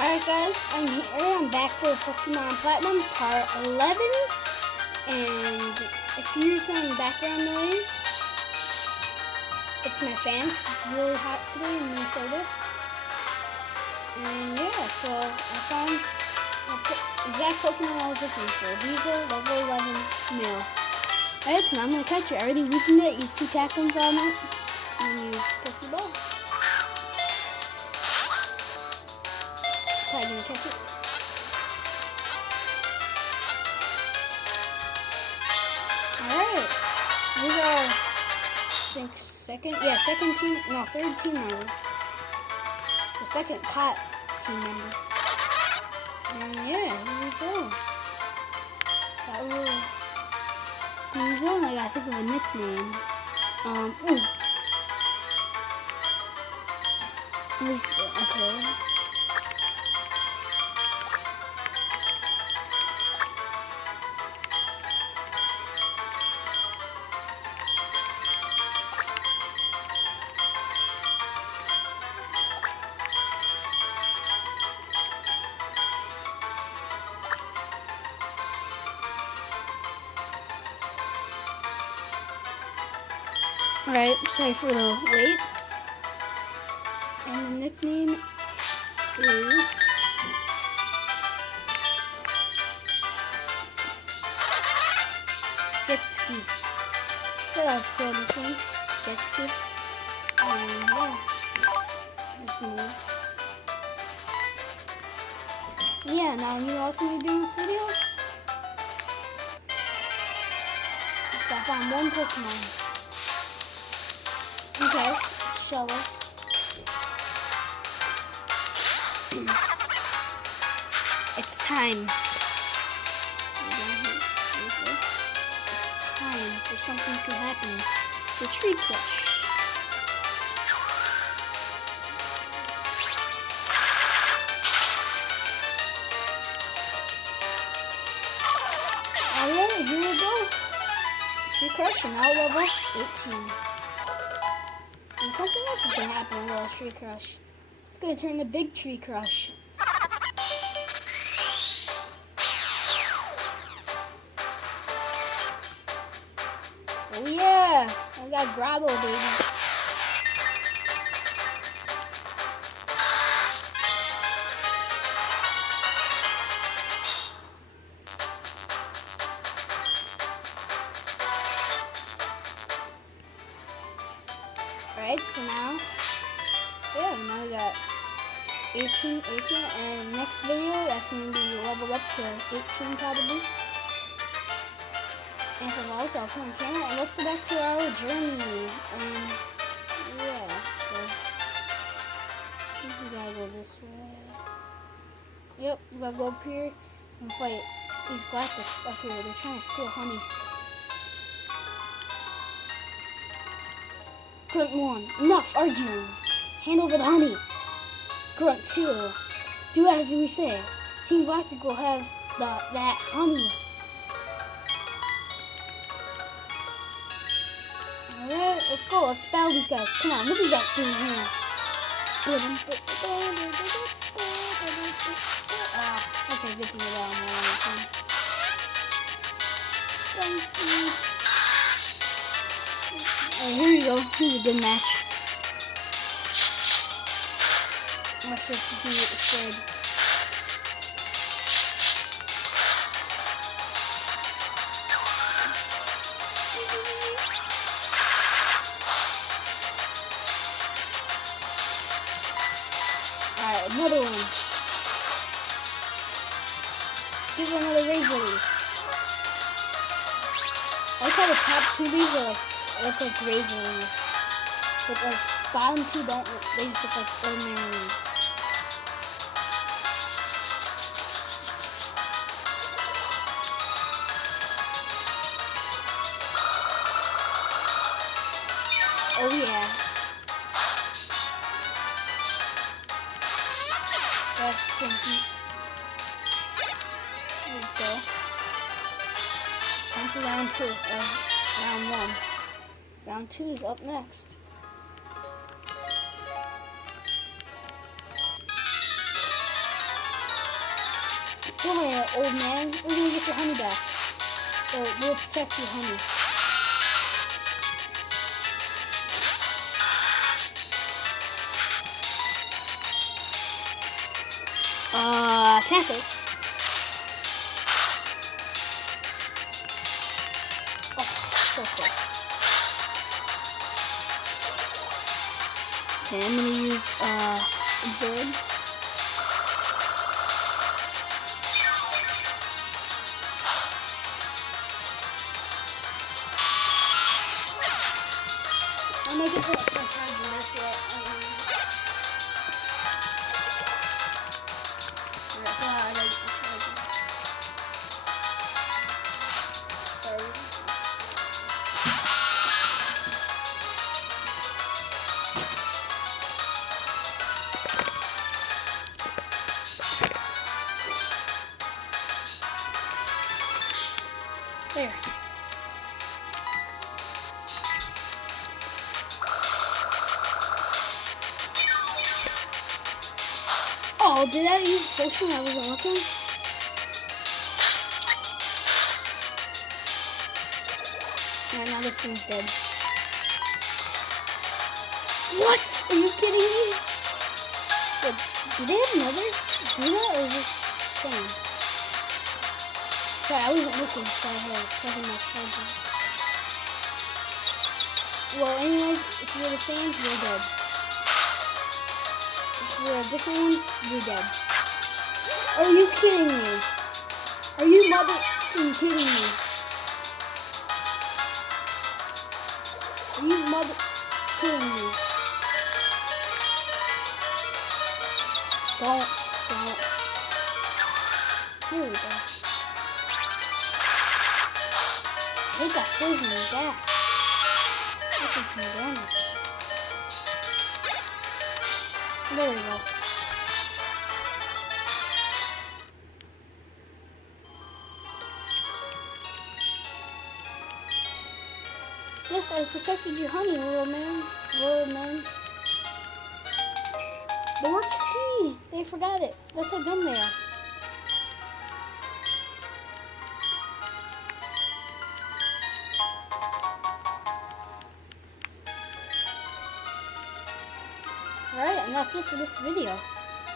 Alright guys, I'm back for Pokemon Platinum Part 11, and if you hear some background noise, it's my fan because it's really hot today in Minnesota. And yeah, so I found the exact Pokemon I was looking for. Weasel, level 11, male. Alright, so now I'm going to catch it. I already weakened it, use 2 tackles on it, and use Pokeball. Probably gonna catch it. Alright. Here's our, I think, second team, no, third team member. The second pot team member. And yeah, here we go. That little Weasel, I gotta think of a nickname. Ooh. Where's the, okay. Alright, sorry for the wait. And the nickname is Jetski. So that's a cool nickname, Jetski. And yeah, this moves. Yeah, now you know what's gonna be doing this video? Just gotta find one Pokemon. Okay, show us. It's time. It's time for something to happen. The Tree Crush. Alright, here we go. Tree Crush, and now level 18. And something else is going to happen with Little Tree Crush. It's going to turn to Big Tree Crush. Oh yeah! I got Grabo, baby. Alright, so now we got 18, and next video, that's going to be leveled up to 18 probably. And for those, I'll put on camera, and let's go back to our journey. And yeah, so I think we gotta go this way. Yep, we gotta go up here and fight these Galactics up here. They're trying to steal honey. Grunt 1, enough arguing. Hand over the honey. Grunt 2, do as we say. Team Galactic will have that honey. Alright, let's go. Let's battle these guys. Come on, what do you guys doing here? Okay, good to get out more. Alright, here we go. Here's a good match. Watch this, is gonna get destroyed. Alright, another one. Give it another Razor Leaf. I like how the top 2 leaves are look like Razor Leaves. But the bottom 2 don't, they just look like ordinary leaves. Oh yeah. That's stinky. There we go. Time for round 2. Round 1. Round 2 is up next. Don't worry, old man. We're gonna get your honey back. Or we'll protect your honey. Attack it. Oh, so close. Okay, I'm gonna use, Absorb. I'll make it to my charger, that's what, I like the charger. Sorry. There. Oh, did I use a potion I wasn't looking? Alright, now this thing's dead. What? Are you kidding me? Wait, do they have another Zuna or is this same? Sorry, I wasn't looking, so I had to plug in my charger. Well, anyways, if you're the same, you're dead. If you're a different one, you're dead. Are you kidding me? Are you mother-ing kidding me? Are you mother-kidding me? Don't. Here we go. They got poison and gas. That did some damage. There we go. Yes, I protected your honey, little man. The work's key. They forgot it. That's how dumb they are. Alright, and that's it for this video.